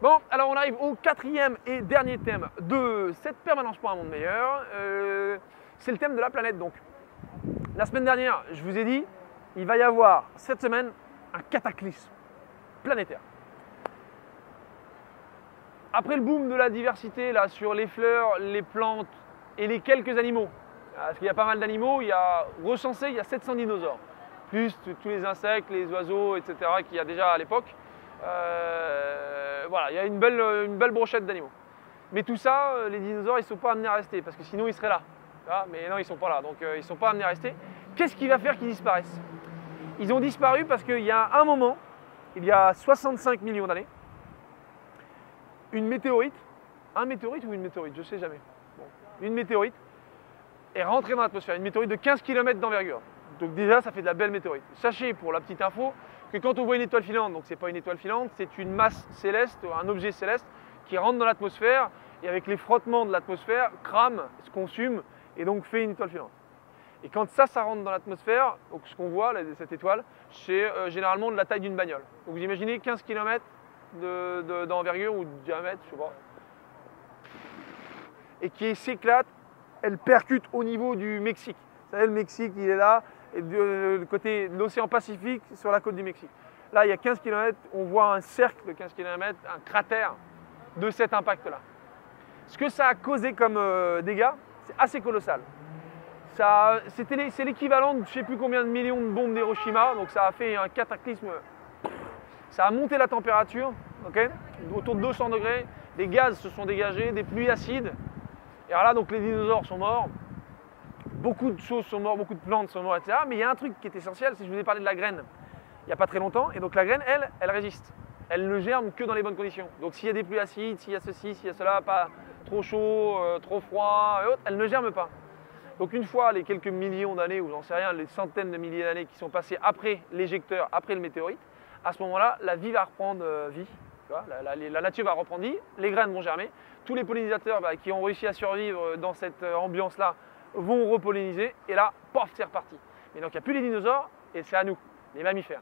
Bon, alors on arrive au quatrième et dernier thème de cette permanence pour un monde meilleur. C'est le thème de la planète. Donc, la semaine dernière, je vous ai dit, il va y avoir cette semaine un cataclysme planétaire. Après le boom de la diversité là, sur les fleurs, les plantes et les quelques animaux, parce qu'il y a pas mal d'animaux, il y a recensé, il y a 700 dinosaures, plus tous les insectes, les oiseaux, etc. qu'il y a déjà à l'époque. Voilà, il y a une belle brochette d'animaux. Mais tout ça, les dinosaures, ils ne sont pas amenés à rester, parce que sinon ils seraient là. Mais non, ils ne sont pas là, donc ils ne sont pas amenés à rester. Qu'est-ce qui va faire qu'ils disparaissent? Ils ont disparu parce qu'il y a un moment, il y a 65 millions d'années, une météorite, un météorite ou une météorite, je ne sais jamais. Bon, une météorite est rentrée dans l'atmosphère, une météorite de 15 km d'envergure. Donc déjà, ça fait de la belle météorite. Sachez, pour la petite info, que quand on voit une étoile filante, donc c'est pas une étoile filante, c'est une masse céleste, un objet céleste qui rentre dans l'atmosphère et avec les frottements de l'atmosphère, crame, se consume et donc fait une étoile filante. Et quand ça rentre dans l'atmosphère, donc ce qu'on voit, là, cette étoile, c'est généralement de la taille d'une bagnole. Donc vous imaginez 15 km d'envergure ou de diamètre, je sais pas, et qui s'éclate, elle percute au niveau du Mexique. Vous savez, le Mexique, il est là, et du côté de l'océan Pacifique, sur la côte du Mexique. Là, il y a 15 km, on voit un cercle de 15 km, un cratère de cet impact-là. Ce que ça a causé comme dégâts, c'est assez colossal. C'est l'équivalent de je ne sais plus combien de millions de bombes d'Hiroshima, donc ça a fait un cataclysme. Ça a monté la température, okay, autour de 200 degrés, des gaz se sont dégagés, des pluies acides. Et alors là, donc les dinosaures sont morts, beaucoup de choses sont mortes, beaucoup de plantes sont mortes, etc. Mais il y a un truc qui est essentiel, c'est que je vous ai parlé de la graine il n'y a pas très longtemps. Et donc la graine, elle résiste. Elle ne germe que dans les bonnes conditions. Donc s'il y a des pluies acides, s'il y a ceci, s'il y a cela, pas trop chaud, trop froid, et autres, elle ne germe pas. Donc une fois les quelques millions d'années, ou j'en sais rien, les centaines de milliers d'années qui sont passées après l'éjecteur, après le météorite, à ce moment-là, la vie va reprendre vie. Tu vois, la nature va reprendre vie, les graines vont germer. Tous les pollinisateurs qui ont réussi à survivre dans cette ambiance-là vont repolliniser. Et là, paf, c'est reparti. Mais donc il n'y a plus les dinosaures, et c'est à nous, les mammifères.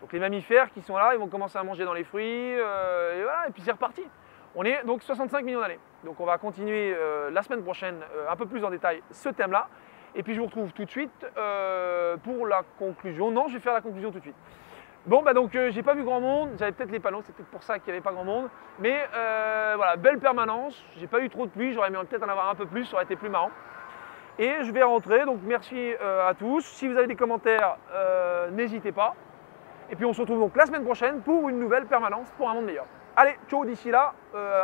Donc les mammifères qui sont là, ils vont commencer à manger dans les fruits, et voilà, et puis c'est reparti. On est donc 65 millions d'années. Donc on va continuer la semaine prochaine un peu plus en détail ce thème-là. Et puis je vous retrouve tout de suite pour la conclusion. Non, je vais faire la conclusion tout de suite. Bon, bah donc j'ai pas vu grand monde. J'avais peut-être les panneaux, c'est peut-être pour ça qu'il n'y avait pas grand monde. Mais voilà, belle permanence. J'ai pas eu trop de pluie, j'aurais aimé peut-être en avoir un peu plus, ça aurait été plus marrant. Et je vais rentrer, donc merci à tous. Si vous avez des commentaires, n'hésitez pas. Et puis on se retrouve donc la semaine prochaine pour une nouvelle permanence pour un monde meilleur. Allez, ciao d'ici là,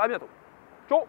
à bientôt. Ciao.